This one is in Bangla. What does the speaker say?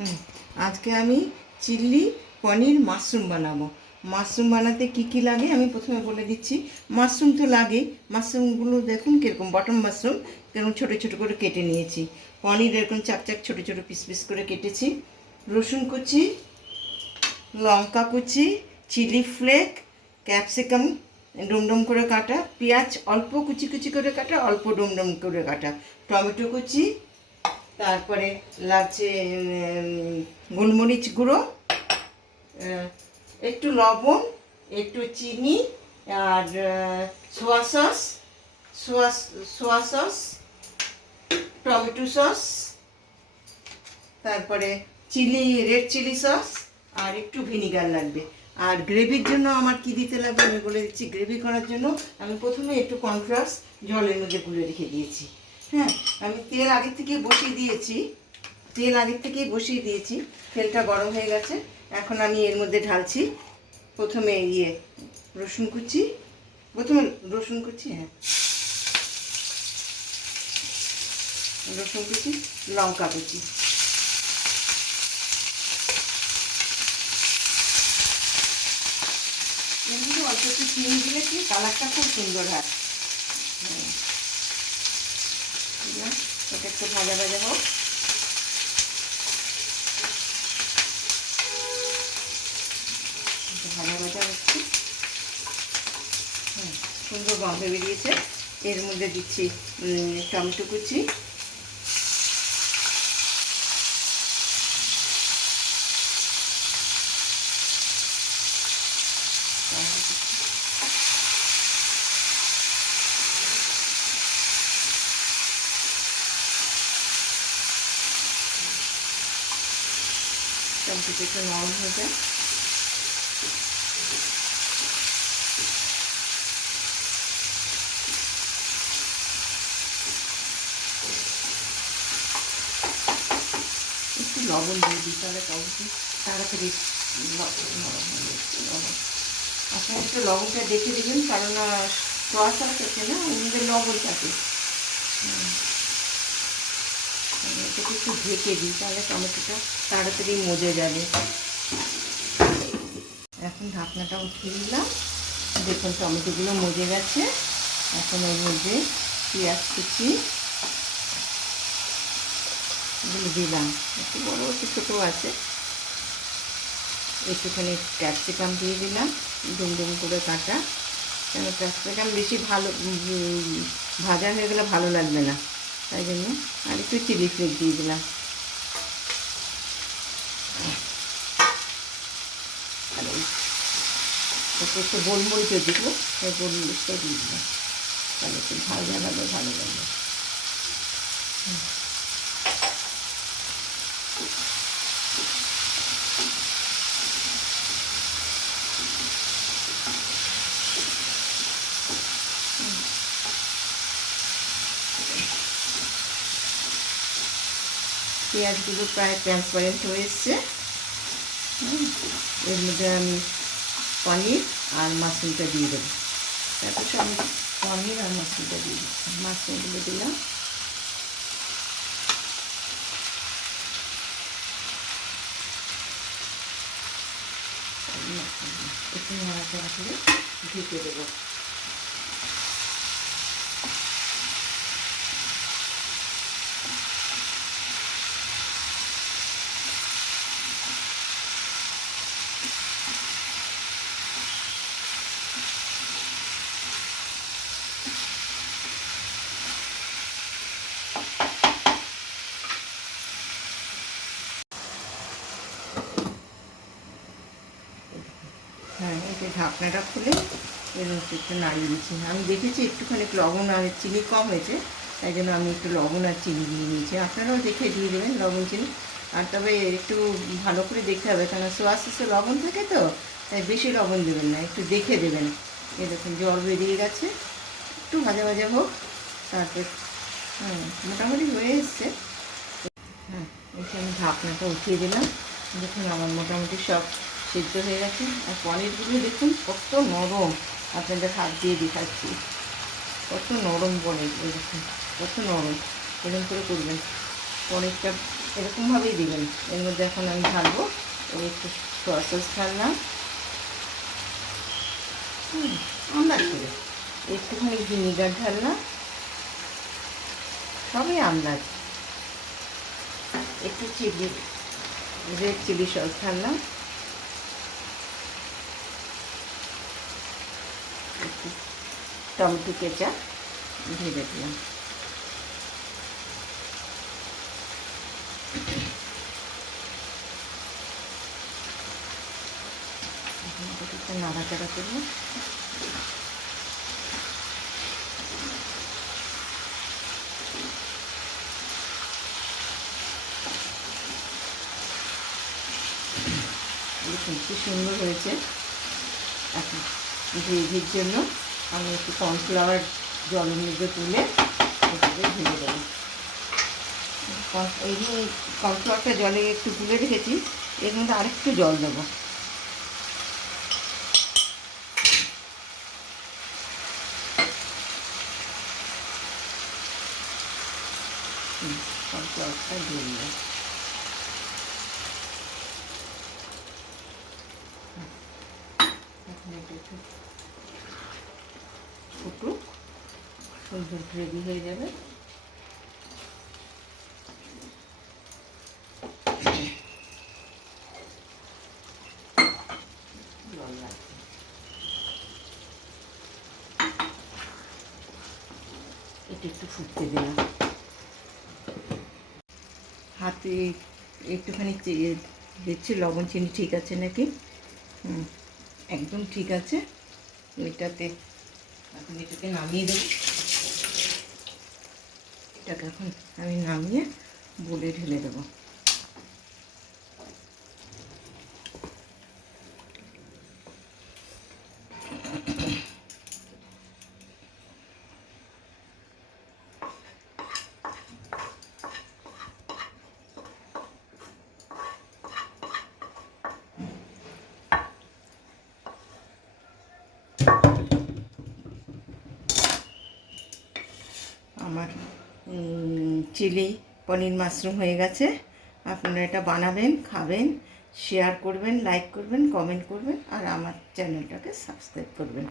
হুম আজকে আমি চিল্লি পনির মাশরুম বানাবো। মাশরুম বানাতে কি কি লাগে আমি প্রথমে বলে দিচ্ছি। মাশরুম তো লাগেই। মাশরুমগুলো দেখুন কীরকম বটম মাশরুম কেরকম ছোটো ছোটো করে কেটে নিয়েছি। পনির এরকম চাক চাক ছোটো ছোটো পিস পিস করে কেটেছি। রসুন কুচি, লঙ্কা কুচি, চিলি ফ্লেক, ক্যাপসিকাম ডুমডুম করে কাটা, পেঁয়াজ অল্প কুচি কুচি করে কাটা, অল্প ডুমডুম করে কাটা, টমেটো কুচি, তারপরে লাগছে গোলমরিচ গুঁড়ো, একটু লবণ, একটু চিনি, আর soya sauce, soya sauce, tomato sauce, তারপরে রেড চিলি সস, আর একটু ভিনিগার লাগবে। আর গ্রেভির জন্য আমার কি দিতে লাগবে আমি বলে দিচ্ছি। গ্রেভি করার জন্য আমি প্রথমে একটু কর্নফ্লাওয়ার জলের মধ্যে গুলে রেখে দিয়েছি। হ্যাঁ, আমি তেল আগের থেকেই বসিয়ে দিয়েছি। তেলটা গরম হয়ে গেছে। এখন আমি এর মধ্যে ঢালছি প্রথমে রসুন কুচি, হ্যাঁ রসুন কুচি, লঙ্কা কুচি, এগুলো অল্প একটু চিনি দিলে কি কালারটা খুব সুন্দর হয়। এটা একটু ভাজা ভাজা হোক। ভাজা ভাজা হচ্ছে, সুন্দর গন্ধ বেরিয়েছে। এর মধ্যে দিচ্ছি টমেটো কুচি, টমেটোটা একটু নরম হয়ে যায়। একটু লবণ দিয়ে দিই, তাহলে টমেটো তাড়াতাড়ি নরম হয়ে যাচ্ছে। আপনারা একটু লবণটা দেখে দেবেন, কারণ সোয়া সস আছে না, ওর মধ্যে লবণ থাকে। এটাকে একটু ঢেকে দিই, তাহলে টমেটোটা তাড়াতাড়ি মজে যাবে। এখন ঢাকনাটা উঠিয়ে দিলাম। দেখুন টমেটোগুলো মজে গেছে। এখন এর মধ্যে পেঁয়াজ কুচি এগুলো দিলাম, একটু বড়ো একটু ছোটো আছে। একটুখানি ক্যাপসিকাম দিয়ে দিলাম ডুমডুম করে কাটা, কেন ক্যাপসিকাম বেশি ভালো ভাজা হয়ে গেলে ভালো লাগবে না, তাই জন্য। আর একটু চিলি ফ্লেক্স দিয়ে দিলাম। আর একটু গোলমরিচও দিব, গোলমরিচটাই দিয়ে দিলাম, তাহলে একটু ভাজা ভালো লাগবে। পেঁয়াজগুলো প্রায় ট্রান্সপারেন্ট হয়ে এসছে। এর মধ্যে আমি পনির আর মাশরুমটা দিয়ে দেবো। তারপর আমি পনির আর মাশরুমটা দিয়ে দিচ্ছি। মাশরুমগুলো দিলাম, একটু নাড়াচাড়া করে ঢেকে দেবো। হ্যাঁ, এটা ঢাকনাটা খুলে এর মধ্যে একটু নাড়িয়ে দিচ্ছি। আমি দেখেছি একটুখানি লবণ আর চিনি কম হয়েছে, তাই জন্য আমি একটু লবণ আর চিনি দিয়ে নিয়েছি। আপনারাও দেখে দিয়ে দেবেন লবণ চিনি। আর তবে একটু ভালো করে দেখতে হবে, কারণ সোয়া সসে লবণ থাকে তো, তাই বেশি লবণ দেবেন না, একটু দেখে দেবেন। এরকম জল বেরিয়ে গেছে, একটু ভাজা ভাজা হোক। তারপর মোটামুটি হয়ে এসছে। হ্যাঁ, এখানে আমি ঢাকনাটা উঠিয়ে দিলাম। দেখুন আমার মোটামুটি সব সিদ্ধ হয়ে গেছে। আর পনিরগুলো দেখুন কত নরম, আপনাদের হাত দিয়ে দেখাচ্ছি কত নরম পনির। এই দেখুন কত নরম, এরকম করে করবেন। পনিরটা এরকমভাবেই দেবেন। এর মধ্যে এখন আমি ঢালবো, এই একটু সয়া সস ঢাললাম, আন্দাজ করে একটুখানি ভিনিগার ঢাললাম, সবই আন্দাজ। একটু রেড চিলি সস ঢাললাম, একটু টমেটো কেচাপ ঢেলে দিলাম। একটু নাড়াচাড়া করবো। দেখুন কি সুন্দর হয়েছে। এখন গ্রেভির জন্য আমি একটু কর্নফ্লাওয়ার জলের মধ্যে তুলে এটাকে ঢেলে দেবো। এই যে কর্নফ্লাওয়ারটা জলে একটু তুলে রেখেছি, এর মধ্যে আরেকটু জল দেবো। কর্নফ্লাওয়ারটা দিয়ে দিলাম। এখন এটা একটু ফুটুক, সুন্দর গ্রেভি হয়ে যাবে। জল লাগবে, এটা একটু ফুটতে দিলাম। হাতে একটুখানি দেখছি লবণ চিনি ঠিক আছে নাকি। একদম ঠিক আছে। এটাতে এখন এটাকে নামিয়ে দেব। এটাকে এখন আমি নামিয়ে বলে ঢেলে দেবো। আমার চিলি পনির মাশরুম হয়ে গেছে। আপনারা এটা বানাবেন, খাবেন, শেয়ার করবেন, লাইক করবেন, কমেন্ট করবেন আর আমার চ্যানেলটাকে সাবস্ক্রাইব করবেন।